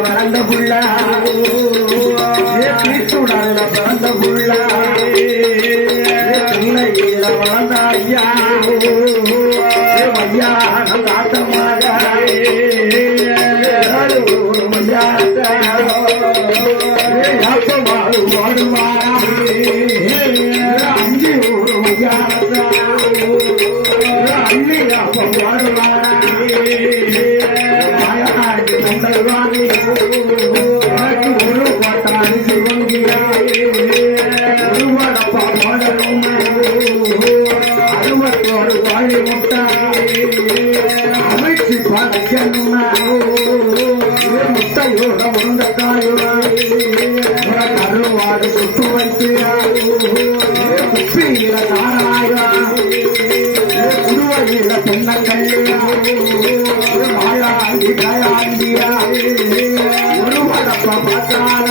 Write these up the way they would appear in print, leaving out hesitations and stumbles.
வளர்ந்த புள்ள பிறந்த புள்ள வளர்ந்த ஐயா ஐயா காட்டமாக ஓடுவாரா அஞ்சு ஒரு மையாரா அள்ளி அப்ப ஓடுவாரா ஒரு பாட்டாளி சிவங்கியா ஒருவரப்பா பாடலும் அருவத்தோடு வாழி முட்டாய் அமைச்சு பழக்கணும்னா முட்டையோட முருங்கத்தாயோட கருவாடு சுட்டு வைத்து குப்பியில நாராயா குருவையில பொன்னங்கல்லையா மாயாண்டி கயாண்டியா ஒரு வளப்ப பார்த்தால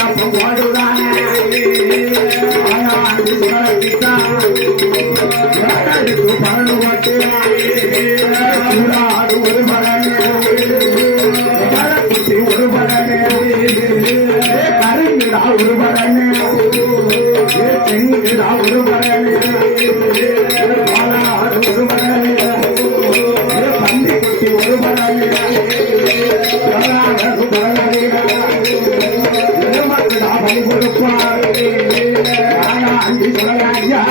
அப்ப பாடுதானே மாயாண்டி பரணுவட்டு ஒரு பலனே குட்டி ஒரு பலனே கருங்குடா ஒரு பலனே செங்குடா ஒரு பலனே பாலாடு ஒரு பலனே பந்தி குட்டி ஒரு பலனே மக்களா பலி கொடுப்பார் அஞ்சு சொல்லையா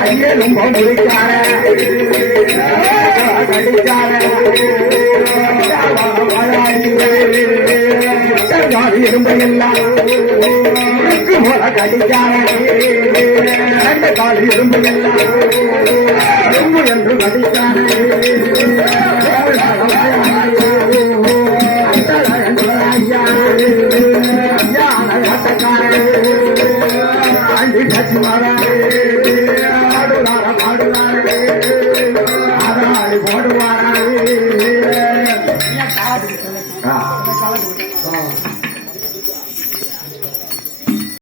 கையிலும் முடிக்கார எறும்பையெல்லாம் கடிக்கார கால் எறும்பையெல்லாம் எறும்பு என்று கடிக்கார